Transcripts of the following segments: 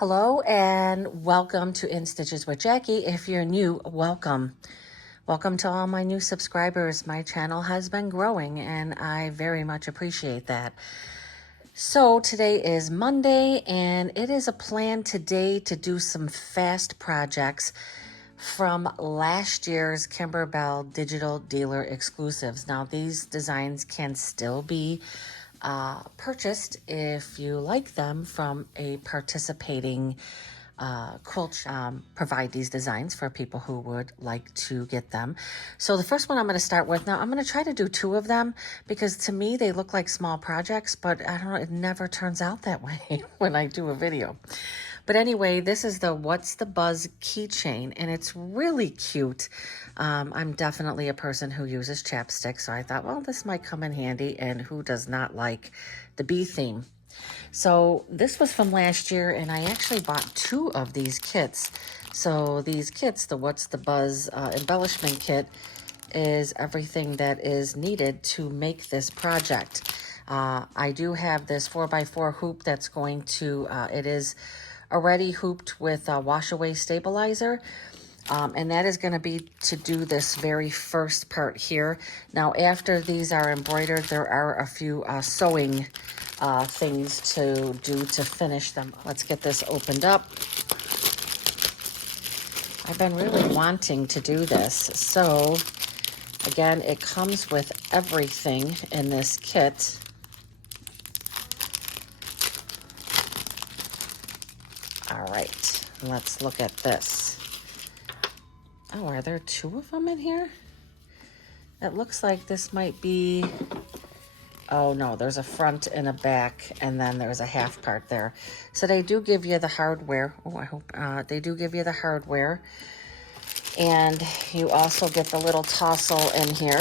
Hello and welcome to In Stitches with Jackie. If you're new, welcome. Welcome to all my new subscribers. My channel has been growing and I very much appreciate that. So today is Monday and it is a plan today to do some fast projects from last year's Kimberbell Digital Dealer Exclusives. Now these designs can still be purchased if you like them from a participating quilt provide these designs for people who would like to get them. So the first one I'm going to start with, now I'm going to try to do two of them because to me they look like small projects, but I don't know, it never turns out that way when I do a video. But anyway, this is the What's the Buzz keychain, and it's really cute. I'm definitely a person who uses chapstick, so I thought, well, this might come in handy, and who does not like the bee theme? So this was from last year, and I actually bought two of these kits. So these kits, the What's the Buzz embellishment kit, is everything that is needed to make this project. I do have this 4x4 hoop that's going to, it is already hooped with a wash away stabilizer. And that is going to be to do this very first part here. Now, after these are embroidered, there are a few sewing things to do to finish them. Let's get this opened up. I've been really wanting to do this. So, again, it comes with everything in this kit. All right, let's look at this. Oh, are there two of them in here? It looks like this might be, oh no, there's a front and a back, and then there's a half part there. So they do give you the hardware. Oh, I hope they do give you the hardware. And you also get the little tassel in here.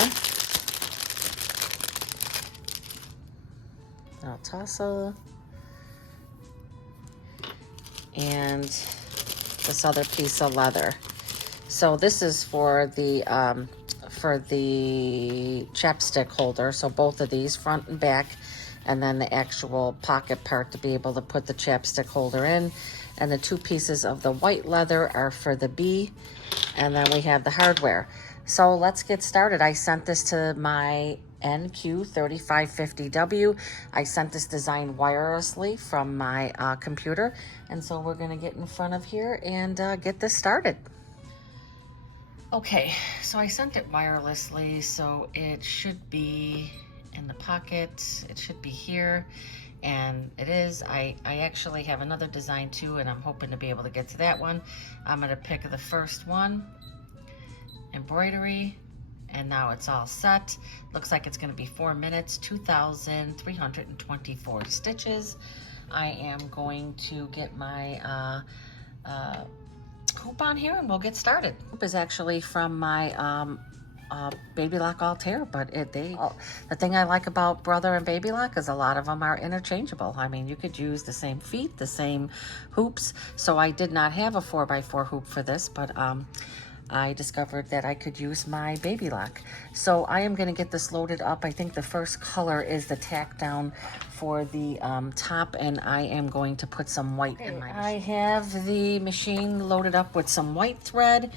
Little tassel. And this other piece of leather. So this is for the chapstick holder. So both of these, front and back, and then the actual pocket part to be able to put the chapstick holder in. And the two pieces of the white leather are for the bee. And then we have the hardware. So let's get started. I sent this to my NQ3550W. I sent this design wirelessly from my computer. And so we're going to get in front of here and get this started. Okay, so I sent it wirelessly, so it should be in the pocket. It should be here, and it is. I actually have another design too, and I'm hoping to be able to get to that one. I'm going to pick the first one, embroidery, and now it's all set. Looks like it's going to be 4 minutes, 2,324 stitches. I am going to get my hoop on here and we'll get started. Hoop is actually from my Baby Lock Altair, but the thing I like about Brother and Baby Lock is a lot of them are interchangeable. I mean, you could use the same feet, the same hoops. So I did not have a 4x4 hoop for this, but I discovered that I could use my Baby Lock. So I am going to get this loaded up. I think the first color is the tack down for the top, and I am going to put some white in my machine. I have the machine loaded up with some white thread,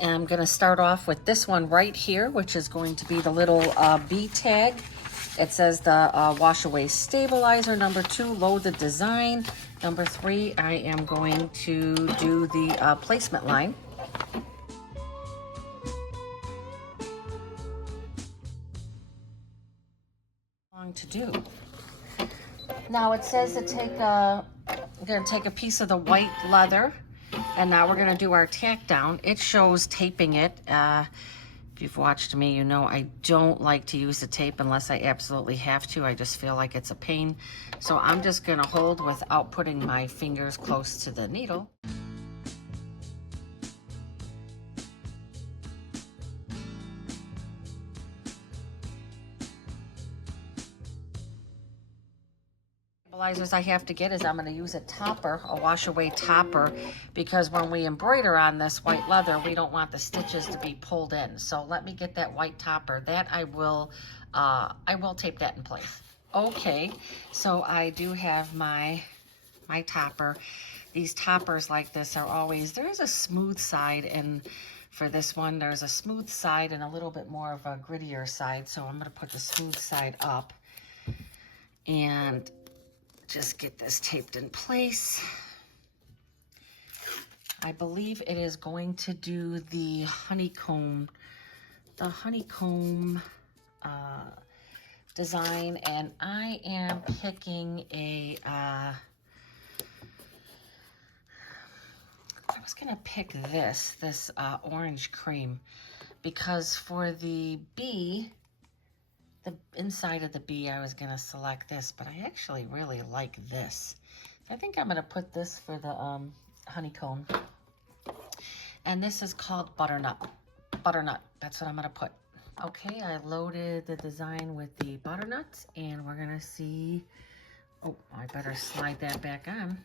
and I'm going to start off with this one right here, which is going to be the little bee tag. It says the wash away stabilizer. Number 2, load the design. Number 3, I am going to do the placement line. To do. Now it says to we're going to take a piece of the white leather, and now we're going to do our tack down. It shows taping it. If you've watched me, you know I don't like to use the tape unless I absolutely have to. I just feel like it's a pain. So I'm just going to hold without putting my fingers close to the needle. I have to get is I'm going to use a topper, a wash away topper, because when we embroider on this white leather, we don't want the stitches to be pulled in. So let me get that white topper. That I will tape that in place. Okay, so I do have my my topper. These toppers like this are always, there's a smooth side, and for this one, there's a smooth side and a little bit more of a grittier side. So I'm gonna put the smooth side up and just get this taped in place. I believe it is going to do the honeycomb design, and I am picking a, I was gonna pick this orange cream, because for the bee, the inside of the bee, I was gonna select this, but I actually really like this. I think I'm gonna put this for the honeycomb. And this is called butternut. Butternut, that's what I'm gonna put. Okay, I loaded the design with the butternuts, and we're gonna see, oh, I better slide that back on.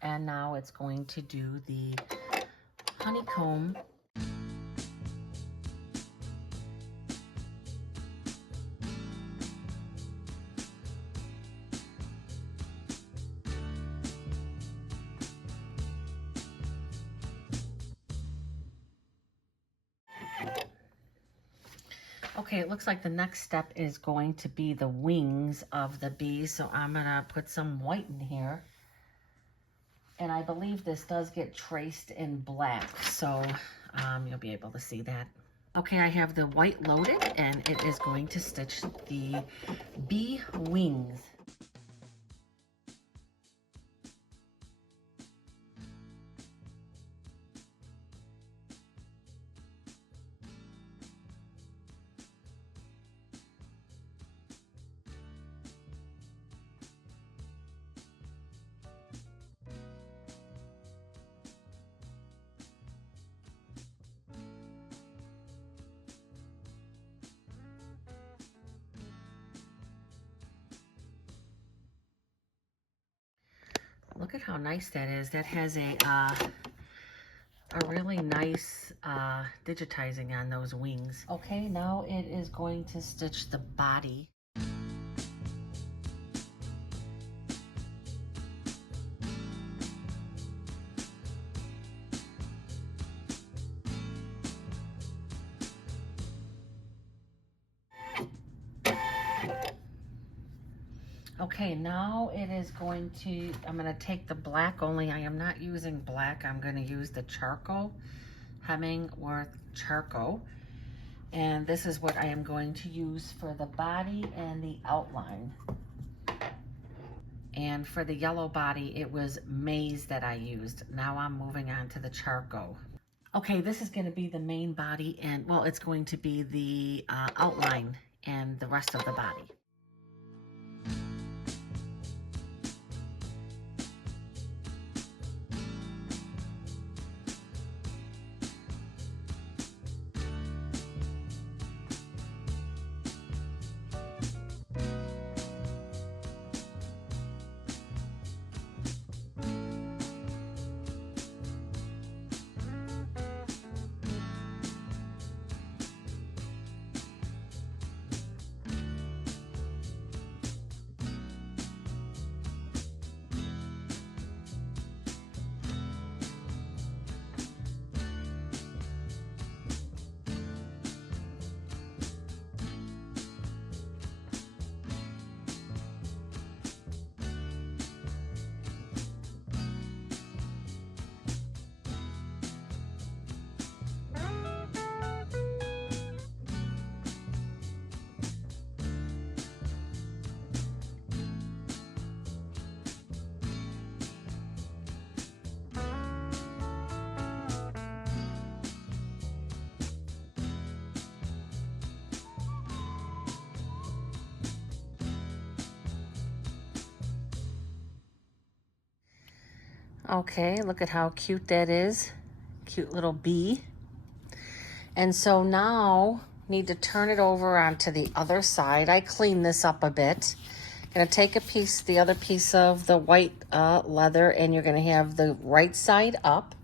And now it's going to do the honeycomb. Okay, it looks like the next step is going to be the wings of the bee. So I'm gonna put some white in here. And I believe this does get traced in black, so you'll be able to see that. Okay, I have the white loaded, and it is going to stitch the bee wings. Look at how nice that is. That has a really nice digitizing on those wings. Okay, now it is going to stitch the body. Okay, now it is going to, I'm going to take the black, only I am not using black. I'm going to use the charcoal, Hemingworth charcoal. And this is what I am going to use for the body and the outline. And for the yellow body, it was maize that I used. Now I'm moving on to the charcoal. Okay, this is going to be the main body, and well, it's going to be the outline and the rest of the body. Okay, look at how cute that is. Cute little bee. And so now need to turn it over onto the other side. I cleaned this up a bit. Gonna take a piece, the other piece of the white leather, and you're gonna have the right side up.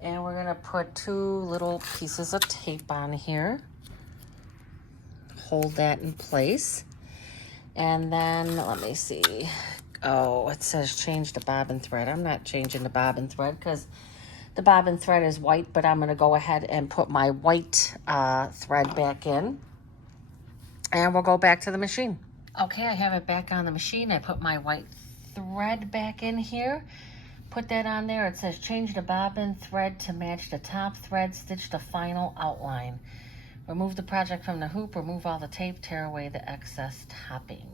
And we're gonna put 2 little pieces of tape on here. Hold that in place. And then, let me see, Oh, it says change the bobbin thread. I'm not changing the bobbin thread because the bobbin thread is white, but I'm going to go ahead and put my white thread back in, and we'll go back to the machine. Okay, I have it back on the machine. I put my white thread back in here. Put that on there. It says change the bobbin thread to match the top thread. Stitch the final outline. Remove the project from the hoop. Remove all the tape. Tear away the excess topping.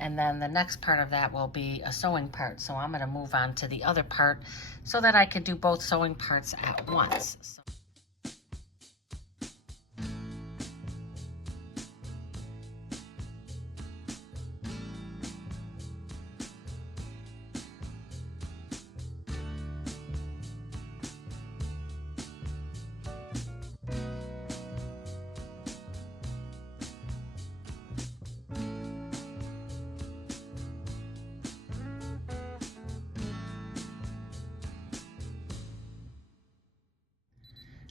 And then the next part of that will be a sewing part. So I'm going to move on to the other part so that I can do both sewing parts at once.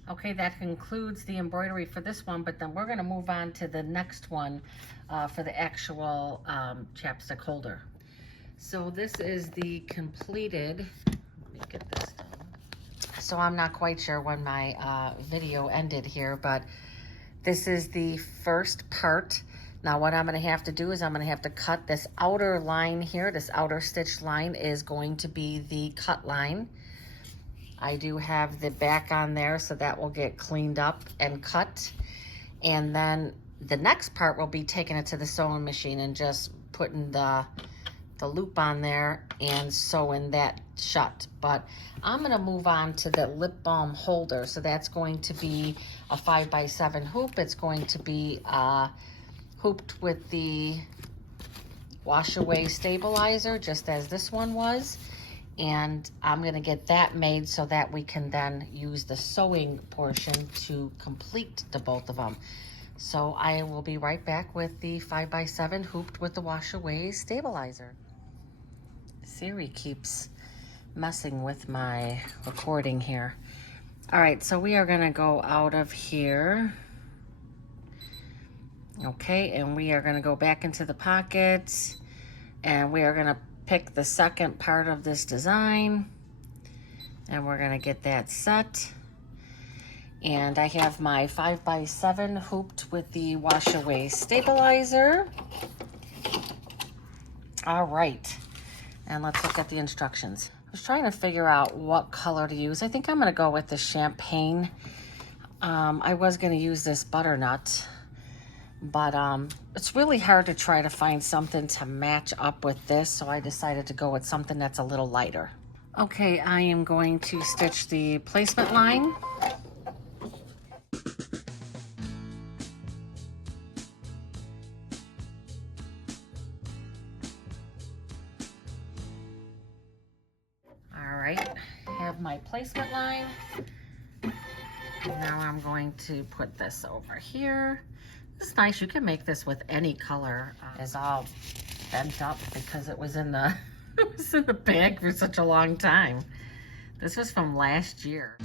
Okay, that concludes the embroidery for this one, but then we're going to move on to the next one for the actual chapstick holder. So this is the completed, let me get this done. So I'm not quite sure when my video ended here, but this is the first part. Now what I'm going to have to do is I'm going to have to cut this outer line here. This outer stitch line is going to be the cut line. I do have the back on there, so that will get cleaned up and cut. And then the next part will be taking it to the sewing machine and just putting the loop on there and sewing that shut. But I'm gonna move on to the lip balm holder. So that's going to be a 5x7 hoop. It's going to be hooped with the wash away stabilizer, just as this one was. And I'm gonna get that made so that we can then use the sewing portion to complete the both of them. So I will be right back with the 5x7 hooped with the wash away stabilizer. Siri keeps messing with my recording here. All right, so we are gonna go out of here. Okay, and we are gonna go back into the pockets, and we are gonna pick the second part of this design, and we're gonna get that set. And I have my 5x7 hooped with the wash away stabilizer. All right, and let's look at the instructions. I was trying to figure out what color to use. I think I'm gonna go with the champagne. I was gonna use this butternut, but it's really hard to try to find something to match up with this, so I decided to go with something that's a little lighter. Okay, I am going to stitch the placement line. All right, have my placement line. Now I'm going to put this over here. It's nice, you can make this with any color. It's all bent up because it was in the it was in the bag for such a long time. This was from last year.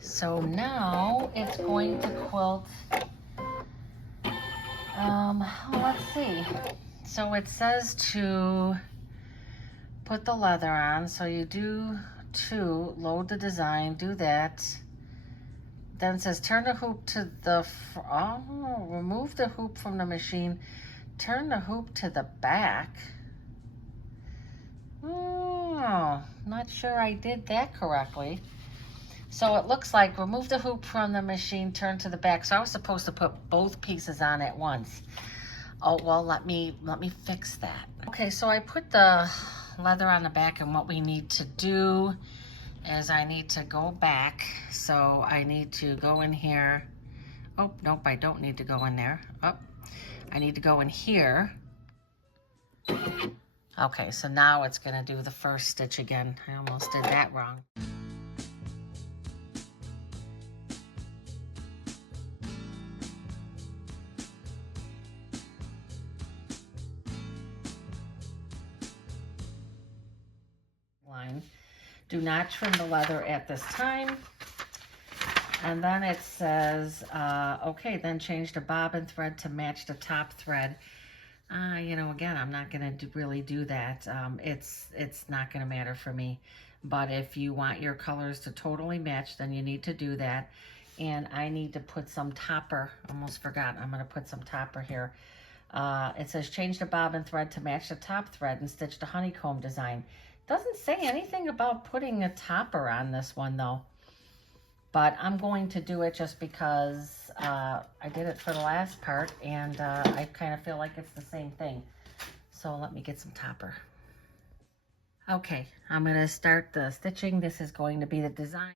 So now it's going to quilt. Let's see. So it says to put the leather on. So you do two, load the design, do that. Then it says turn the hoop to the, remove the hoop from the machine. Turn the hoop to the back. Oh, not sure I did that correctly. So it looks like remove the hoop from the machine, turn to the back. So I was supposed to put both pieces on at once. Oh, well, let me fix that. Okay, so I put the leather on the back, and what we need to do is I need to go back. So I need to go in here. Oh, nope, I don't need to go in there. Oh, I need to go in here. Okay, so now it's gonna do the first stitch again. I almost did that wrong. Line Do not trim the leather at this time. And then it says, okay, then change the bobbin thread to match the top thread. You know, again, I'm not going to really do that. It's not going to matter for me. But if you want your colors to totally match, then you need to do that. And I need to put some topper. Almost forgot. I'm going to put some topper here. It says change the bobbin thread to match the top thread and stitch the honeycomb design. Doesn't say anything about putting a topper on this one though. But I'm going to do it just because I did it for the last part, and I kind of feel like it's the same thing. So let me get some topper. Okay, I'm going to start the stitching. This is going to be the design.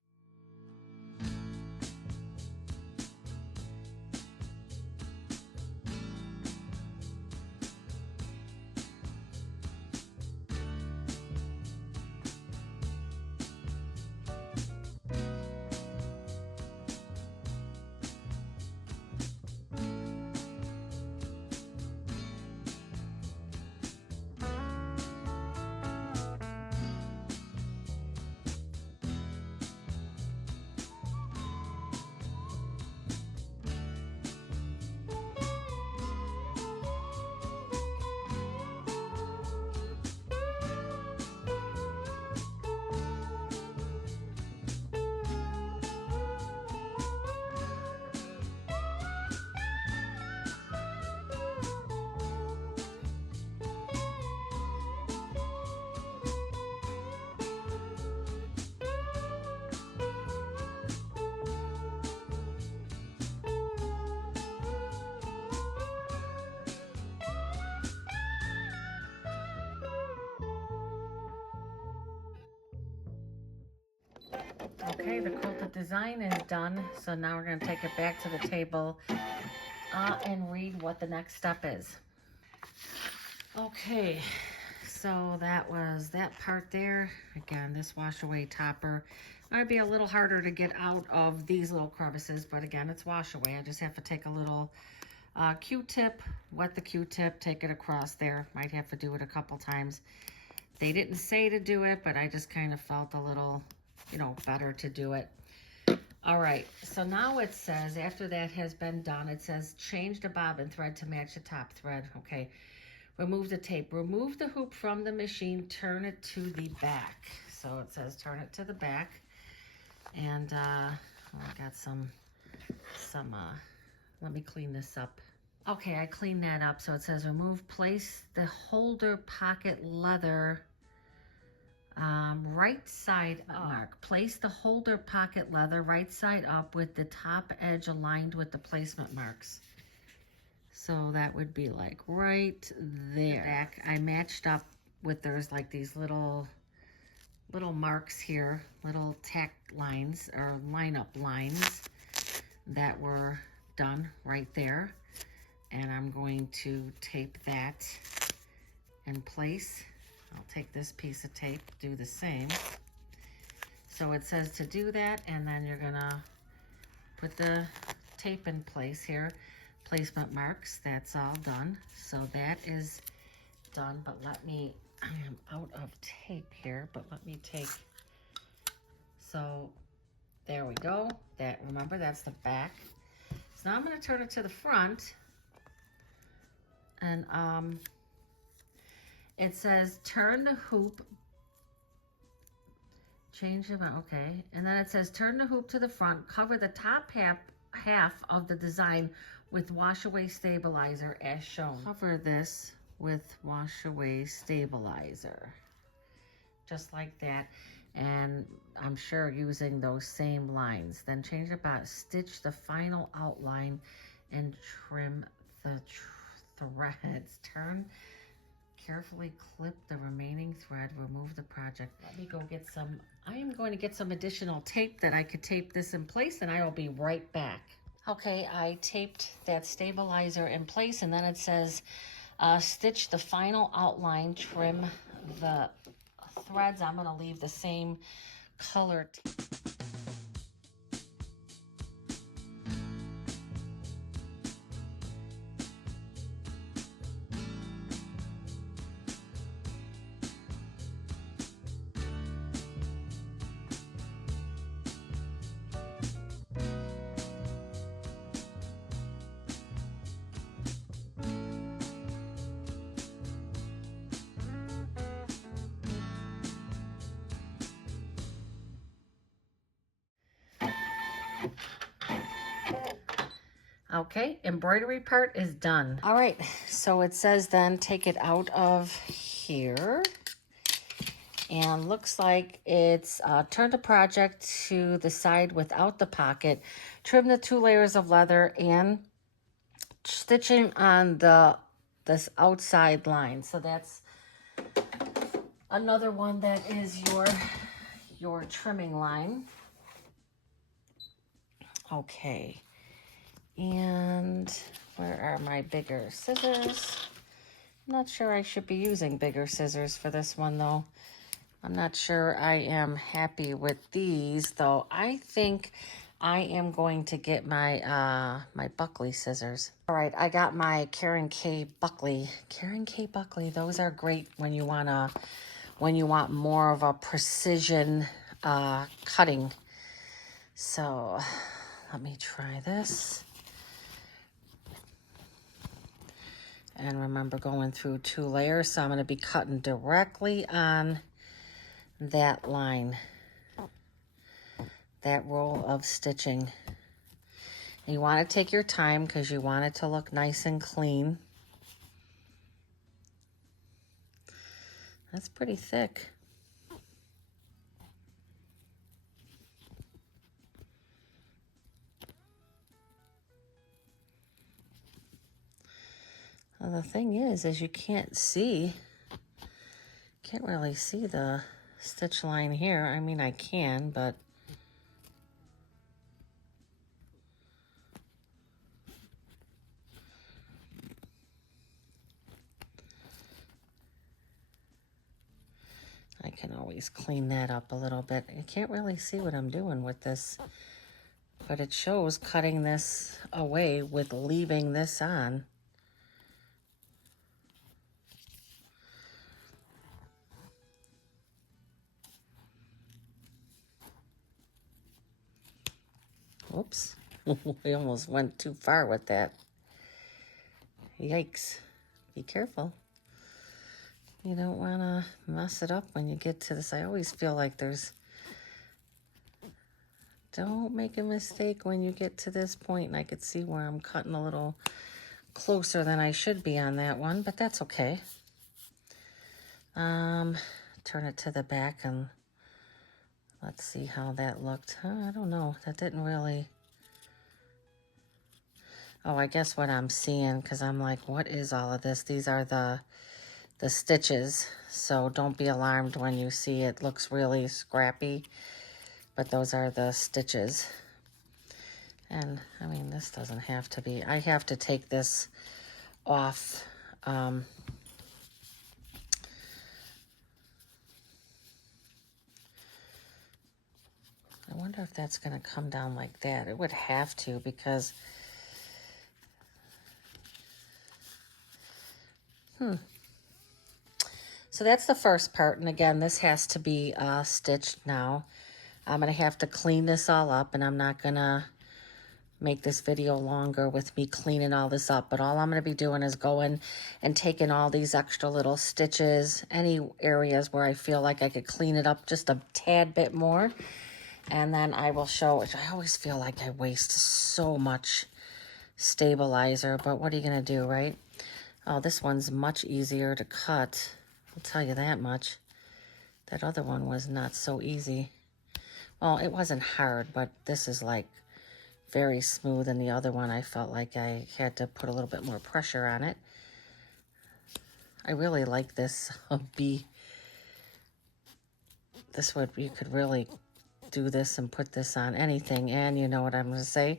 Okay, the quilted design is done. So now we're going to take it back to the table and read what the next step is. Okay, so that was that part there. Again, this wash away topper might be a little harder to get out of these little crevices, but again, it's wash away. I just have to take a little Q-tip, wet the Q-tip, take it across there. Might have to do it a couple times. They didn't say to do it, but I just kind of felt a little, you know, better to do it. All right, so now it says, after that has been done, it says change the bobbin thread to match the top thread. Okay, remove the tape. Remove the hoop from the machine, turn it to the back. So it says turn it to the back. And I got some, let me clean this up. Okay, I cleaned that up. So it says remove, place the holder pocket leather right side up. Mark. Place the holder pocket leather right side up with the top edge aligned with the placement marks. So that would be like right there. Back, I matched up with, there's like these little marks here, little tack lines or lineup lines that were done right there. And I'm going to tape that in place. I'll take this piece of tape, do the same. So it says to do that, and then you're gonna put the tape in place here. Placement marks, that's all done. So that is done, but I am out of tape here, but let me take, so there we go. That, remember, that's the back. So now I'm gonna turn it to the front, and it says turn the hoop, change the, okay, and then it says turn the hoop to the front, cover the top half of the design with wash away stabilizer as shown. Cover this with wash away stabilizer, just like that, and I'm sure using those same lines. Then change the bottom, stitch the final outline and trim the threads. Carefully clip the remaining thread, remove the project. Let me go get some, I am going to get some additional tape that I could tape this in place, and I will be right back. Okay, I taped that stabilizer in place, and then it says stitch the final outline, trim the threads. I'm gonna leave the same color. Okay, embroidery part is done. All right, so it says then take it out of here. And looks like it's turn the project to the side without the pocket. Trim the 2 layers of leather and stitching on this outside line. So that's another one that is your trimming line. Okay. And where are my bigger scissors? I'm not sure I should be using bigger scissors for this one though. I'm not sure I am happy with these though. I think I am going to get my my Buckley scissors. All right, I got my Karen K Buckley. Karen K Buckley, those are great when you want more of a precision cutting. So let me try this. And remember going through 2 layers, so I'm going to be cutting directly on that line, that row of stitching. You want to take your time because you want it to look nice and clean. That's pretty thick. Well, the thing is you can't really see the stitch line here. I mean, I can, but I can always clean that up a little bit. I can't really see what I'm doing with this, but it shows cutting this away with leaving this on. Oops, we almost went too far with that. Yikes. Be careful. You don't want to mess it up when you get to this. I always feel like don't make a mistake when you get to this point. And I could see where I'm cutting a little closer than I should be on that one, but that's okay. Turn it to the back and let's see how that looked. I don't know. That didn't really... Oh, I guess what I'm seeing, because I'm like, what is all of this? These are the stitches, so don't be alarmed when you see it looks really scrappy, but those are the stitches. And I mean, this doesn't have to be. I have to take this off. I wonder if that's going to come down like that. It would have to, because so that's the first part. And again, this has to be stitched now. I'm going to have to clean this all up, and I'm not going to make this video longer with me cleaning all this up. But all I'm going to be doing is going and taking all these extra little stitches, any areas where I feel like I could clean it up just a tad bit more. And then I will show, which I always feel like I waste so much stabilizer, but what are you going to do, right? Oh, this one's much easier to cut. I'll tell you that much. That other one was not so easy. Well, it wasn't hard, but this is like very smooth, and the other one I felt like I had to put a little bit more pressure on it. I really like this bee. This would, you could really do this and put this on anything. And you know what I'm going to say?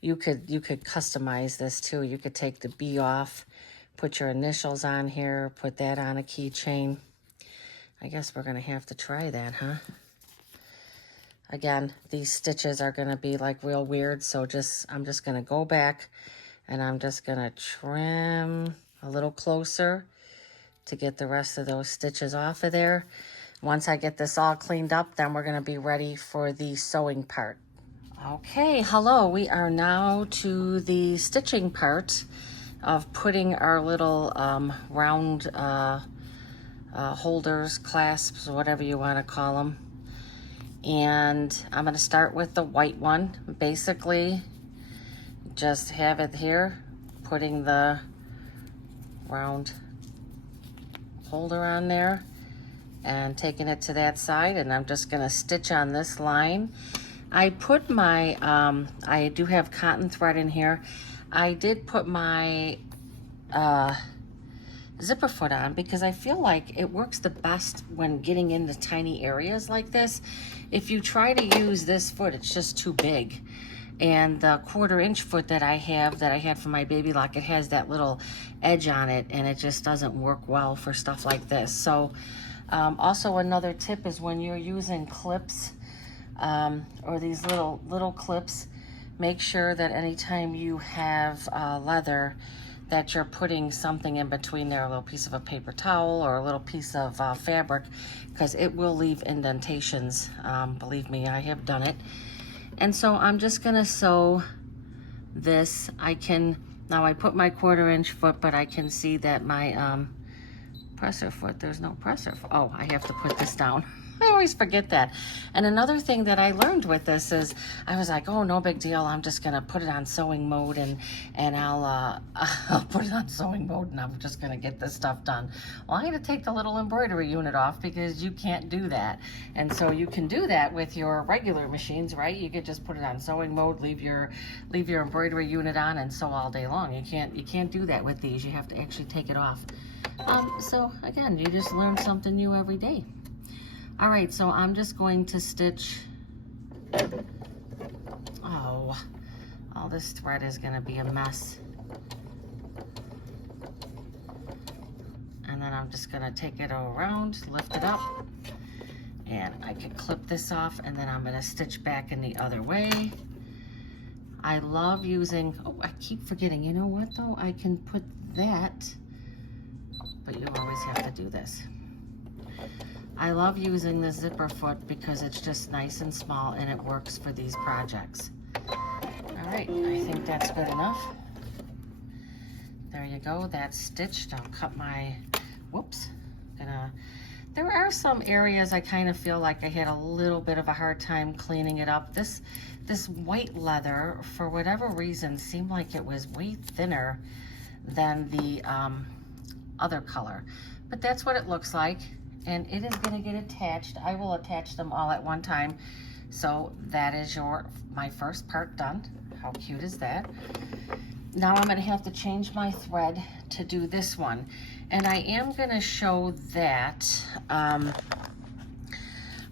You could customize this too. You could take the bee off, put your initials on here, put that on a keychain. I guess we're going to have to try that, huh? Again, these stitches are going to be like real weird, so I'm just going to go back and I'm just going to trim a little closer to get the rest of those stitches off of there. Once I get this all cleaned up, then we're going to be ready for the sewing part. Okay, hello. We are now to the stitching part of putting our little round holders, clasps, whatever you want to call them. And I'm going to start with the white one. Basically, just have it here, putting the round holder on there and taking it to that side, and I'm just gonna stitch on this line. I put my, I do have cotton thread in here. I did put my zipper foot on because I feel like it works the best when getting into tiny areas like this. If you try to use this foot, it's just too big. And the 1/4 inch foot that I had for my baby lock, it has that little edge on it, and it just doesn't work well for stuff like this. So also another tip is when you're using clips or these little clips, make sure that anytime you have leather, that you're putting something in between there, a little piece of a paper towel or a little piece of fabric, because it will leave indentations. Believe me, I have done it. And so I'm just gonna sew this. Now I put my 1/4 inch foot, but I can see that my presser foot, there's no presser foot. Oh, I have to put this down. I always forget that. And another thing that I learned with this is I was like, oh, no big deal. I'm just gonna put it on sewing mode and I'll put it on sewing mode and I'm just gonna get this stuff done. Well, I had to take the little embroidery unit off because you can't do that. And so you can do that with your regular machines, right? You could just put it on sewing mode, leave your embroidery unit on and sew all day long. You can't do that with these. You have to actually take it off. So again, you just learn something new every day. All right, so I'm just going to stitch. Oh, all this thread is gonna be a mess. And then I'm just gonna take it around, lift it up, and I can clip this off, and then I'm gonna stitch back in the other way. I love using, oh, I keep forgetting, you know what though? I can put that, but you always have to do this. I love using the zipper foot because it's just nice and small and it works for these projects. All right, I think that's good enough. There you go, that's stitched. I'll cut my, whoops. There are some areas I kind of feel like I had a little bit of a hard time cleaning it up. This white leather, for whatever reason, seemed like it was way thinner than the other color. But that's what it looks like. And it is gonna get attached. I will attach them all at one time. So that is my first part done. How cute is that? Now I'm gonna have to change my thread to do this one. And I am gonna show that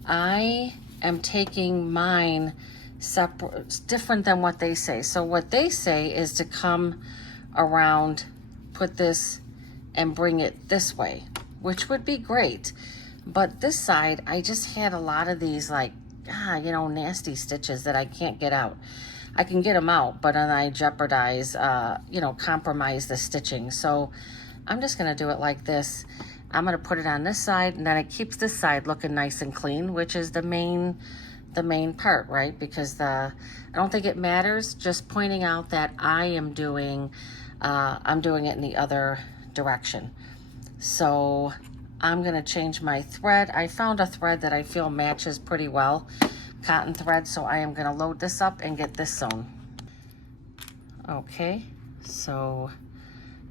I am taking mine separate. It's different than what they say. So what they say is to come around, put this and bring it this way, which would be great. But this side, I just had a lot of these like, you know, nasty stitches that I can't get out. I can get them out, but then I jeopardize, you know, compromise the stitching. So I'm just gonna do it like this. I'm gonna put it on this side, and then it keeps this side looking nice and clean, which is the main part, right? Because I don't think it matters, just pointing out that I'm doing it in the other direction. So I'm gonna change my thread. I found a thread that I feel matches pretty well, cotton thread, so I am gonna load this up and get this sewn. Okay, so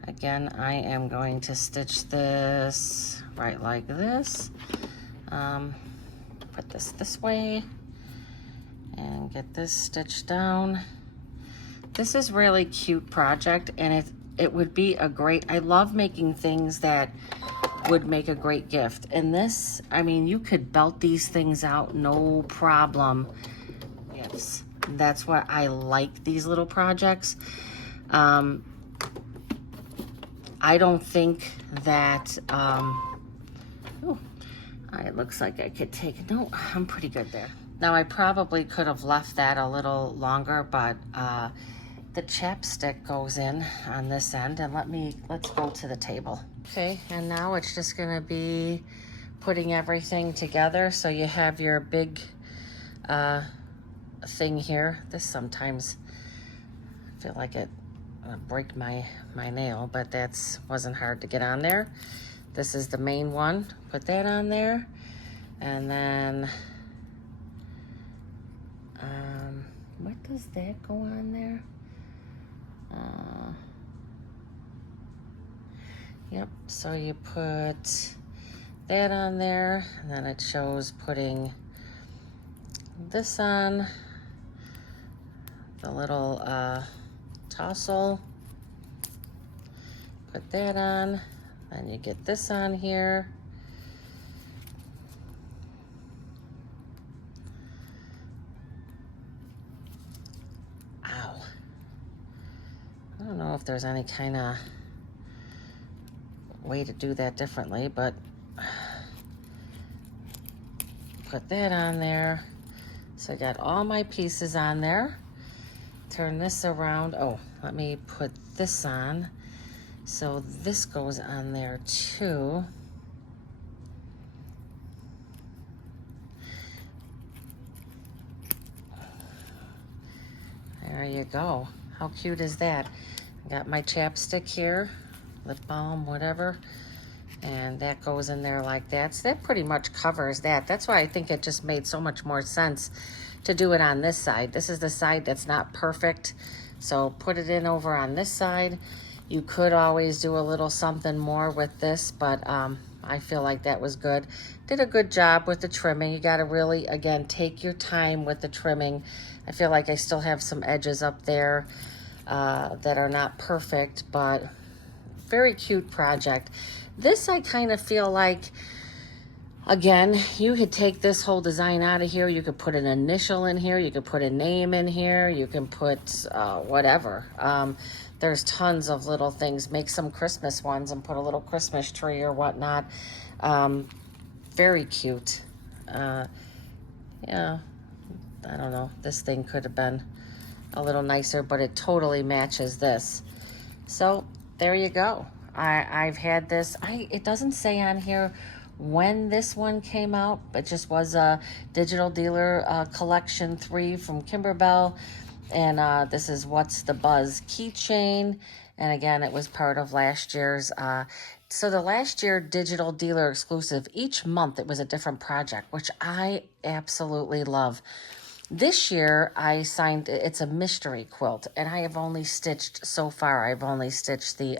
again, I am going to stitch this right like this. Put this way and get this stitched down. This is really cute project, and it would be a great, I love making things that would make a great gift. And this, I mean, you could belt these things out, no problem. Yes, that's what I like, these little projects. I don't think that, it looks like I could take, no, I'm pretty good there. Now I probably could have left that a little longer, but the chapstick goes in on this end, and let's go to the table. Okay, and now it's just gonna be putting everything together. So you have your big thing here. This sometimes, I feel like it break my nail, but wasn't hard to get on there. This is the main one. Put that on there, and then what does that go on there? Yep, so you put that on there, and then it shows putting this on, the little tassel. Put that on, then you get this on here. Ow. I don't know if there's any kind of way to do that differently, but put that on there. So I got all my pieces on there. Turn this around. Oh, let me put this on. So this goes on there too. There you go. How cute is that? I got my chapstick here, lip balm, whatever. And that goes in there like that. So that pretty much covers that. That's why I think it just made so much more sense to do it on this side. This is the side that's not perfect. So put it in over on this side. You could always do a little something more with this, but I feel like that was good. Did a good job with the trimming. You got to really, again, take your time with the trimming. I feel like I still have some edges up there that are not perfect, but very cute project. This I kind of feel like, again, you could take this whole design out of here. You could put an initial in here. You could put a name in here. You can put whatever. There's tons of little things. Make some Christmas ones and put a little Christmas tree or whatnot. Very cute. Yeah, I don't know. This thing could have been a little nicer, but it totally matches this. So there you go. I've had this. It doesn't say on here when this one came out, but just was a Digital Dealer Collection 3 from Kimberbell. And this is What's the Buzz keychain. And again, it was part of last year's. So the last year Digital Dealer exclusive, each month it was a different project, which I absolutely love. This year I signed, it's a mystery quilt, and I have only stitched so far. I've only stitched the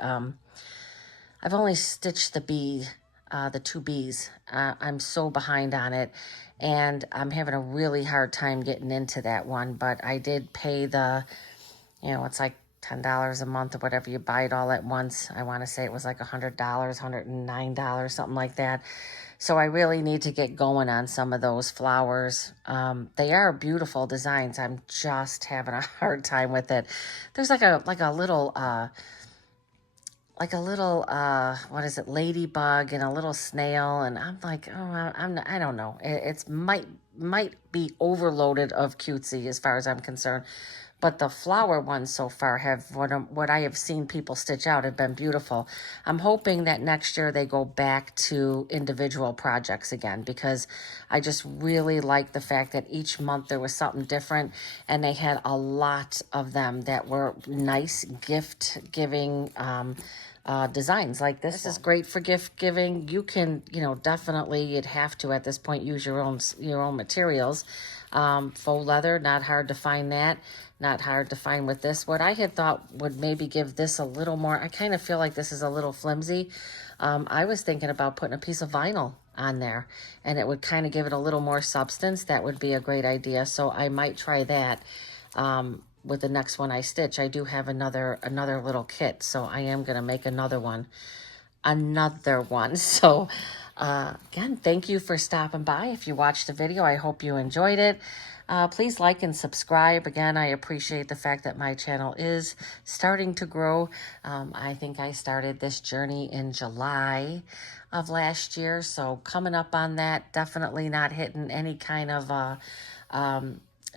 bee, the 2 bees. I'm so behind on it, and I'm having a really hard time getting into that one, but I did pay the, it's like $10 a month or whatever. You buy it all at once. I want to say it was like $100, $109, something like that. So I really need to get going on some of those flowers. They are beautiful designs. I'm just having a hard time with it. There's like a little what is it, ladybug and a little snail, and I'm like, oh, I don't know. It's might be overloaded of cutesy as far as I'm concerned. But the flower ones so far have, what I have seen people stitch out, have been beautiful. I'm hoping that next year they go back to individual projects again, because I just really like the fact that each month there was something different, and they had a lot of them that were nice gift-giving designs like this. This is great for gift giving. You can, definitely, you'd have to at this point use your own materials. Faux leather, not hard to find that. Not hard to find with this. What I had thought would maybe give this a little more, I kind of feel like this is a little flimsy. I was thinking about putting a piece of vinyl on there, and it would kind of give it a little more substance. That would be a great idea. So I might try that with the next one I stitch. I do have another little kit, so I am going to make another one. So again, thank you for stopping by. If you watched the video, I hope you enjoyed it. Please like and subscribe. Again, I appreciate the fact that my channel is starting to grow. I think I started this journey in July of last year, so coming up on that, definitely not hitting any kind of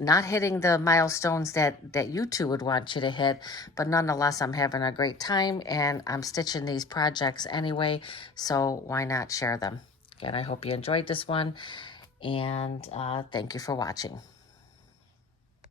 not hitting the milestones that YouTube would want you to hit, but nonetheless, I'm having a great time, and I'm stitching these projects anyway, so why not share them? Again, I hope you enjoyed this one, and thank you for watching.